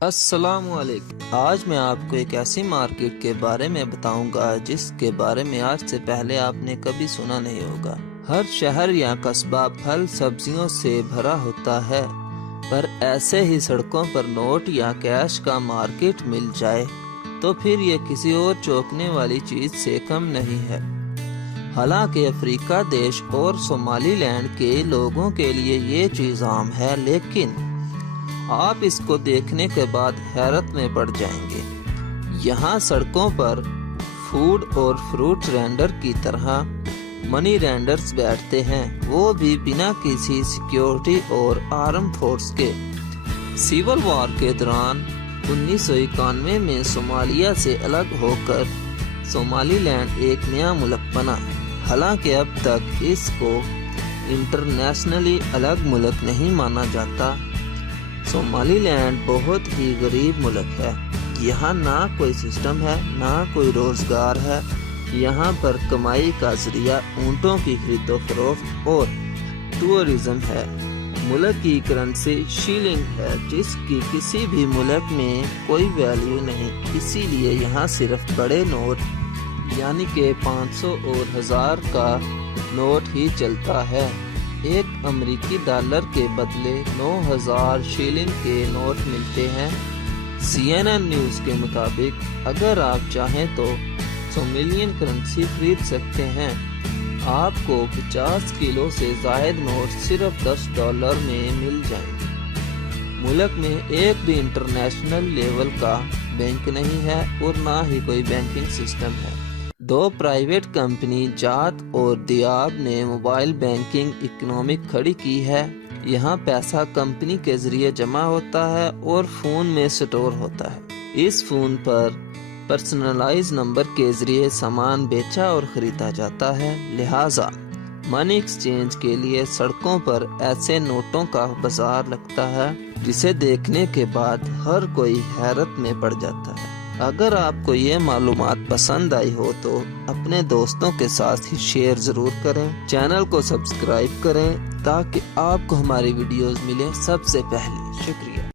السلام علیکم۔ آج میں آپ کو ایک ایسی مارکیٹ کے بارے میں بتاؤں گا جس کے بارے میں آج سے پہلے آپ نے کبھی سنا نہیں ہوگا۔ ہر شہر یا قصبہ پھل سبزیوں سے بھرا ہوتا ہے، پر ایسے ہی سڑکوں پر نوٹ یا کیش کا مارکیٹ مل جائے تو پھر یہ کسی اور چونکنے والی چیز سے کم نہیں ہے۔ حالانکہ افریقہ دیش اور صومالی لینڈ کے لوگوں کے لیے یہ چیز عام ہے، لیکن آپ اس کو دیکھنے کے بعد حیرت میں پڑ جائیں گے۔ یہاں سڑکوں پر فوڈ اور فروٹ رینڈر کی طرح منی رینڈرز بیٹھتے ہیں، وہ بھی بنا کسی سیکیورٹی اور آرم فورس کے۔ سول وار کے دوران 1991 میں صومالیہ سے الگ ہو کر صومالی لینڈ ایک نیا ملک بنا، حالانکہ اب تک اس کو انٹرنیشنلی الگ ملک نہیں مانا جاتا۔ صومالی لینڈ بہت ہی غریب ملک ہے۔ یہاں نہ کوئی سسٹم ہے، نہ کوئی روزگار ہے۔ یہاں پر کمائی کا ذریعہ اونٹوں کی خرید و فروخت اور ٹورزم ہے۔ ملک کی کرنسی شیلنگ ہے، جس کی کسی بھی ملک میں کوئی ویلیو نہیں، اسی لیے یہاں صرف بڑے نوٹ یعنی کہ 500 اور 1000 کا نوٹ ہی چلتا ہے۔ ایک امریکی ڈالر کے بدلے 9000 شیلنگ کے نوٹ ملتے ہیں۔ CNN نیوز کے مطابق اگر آپ چاہیں تو صومالیین کرنسی خرید سکتے ہیں۔ آپ کو 50 کلو سے زائد نوٹ صرف $10 میں مل جائیں گے۔ ملک میں ایک بھی انٹرنیشنل لیول کا بینک نہیں ہے اور نہ ہی کوئی بینکنگ سسٹم ہے۔ 2 پرائیویٹ کمپنی جات اور دیاب نے موبائل بینکنگ اکنامک کھڑی کی ہے۔ یہاں پیسہ کمپنی کے ذریعے جمع ہوتا ہے اور فون میں سٹور ہوتا ہے۔ اس فون پر پرسنلائز نمبر کے ذریعے سامان بیچا اور خریدا جاتا ہے، لہٰذا منی ایکسچینج کے لیے سڑکوں پر ایسے نوٹوں کا بازار لگتا ہے جسے دیکھنے کے بعد ہر کوئی حیرت میں پڑ جاتا ہے۔ اگر آپ کو یہ معلومات پسند آئی ہو تو اپنے دوستوں کے ساتھ ہی شیئر ضرور کریں، چینل کو سبسکرائب کریں تاکہ آپ کو ہماری ویڈیوز ملیں سب سے پہلے۔ شکریہ۔